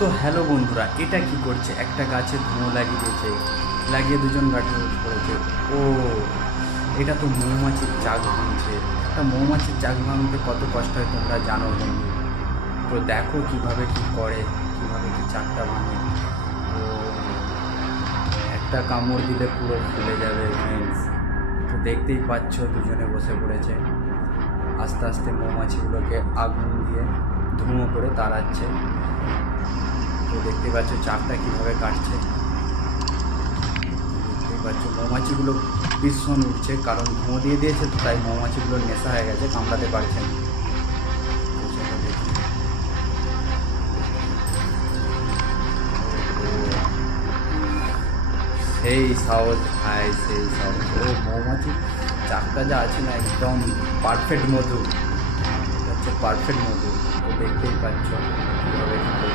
তো হ্যালো বন্ধুরা, এটা কি করছে? একটা গাছে ধুঁয়ো লাগিয়ে দিয়েছে, লাগিয়ে দুজন গাছে পড়েছে। ও, এটা তো মৌমাছির চাক ভাঙছে। একটা মৌমাছির চাক ভাঙতে কত কষ্ট হয় তোমরা জানো বন্ধু। তো দেখো কিভাবে কি করে, কিভাবে কি চাকটা ভাঙে। তো একটা কামড় দিলে পুরো ফুলে যাবে ফ্রেন্ডস। তো দেখতেই পাচ্ছ দুজনে বসে পড়েছে, আস্তে আস্তে মৌমাছিগুলোকে আগুন দিয়ে ধুঁয়ো করে তাড়াচ্ছে। তো দেখতে পাচ্ছ চাকটা কীভাবে কাটছে। দেখতেই পাচ্ছ মৌমাছিগুলো ভীষণ উঠছে, কারণ ধুঁয়ো দিয়ে দিয়েছে, তো তাই মৌমাছিগুলোর নেশা হয়ে গেছে, কামড়াতে পারছে না। তো সেটা দেখি। সেই সাহস ভাই, সেই সাহস। ও মৌমাছি চাকটা যা আছে না, একদম পারফেক্ট মধু, এটা হচ্ছে পারফেক্ট মধু। তো দেখতেই পাচ্ছ কীভাবে কী করছে।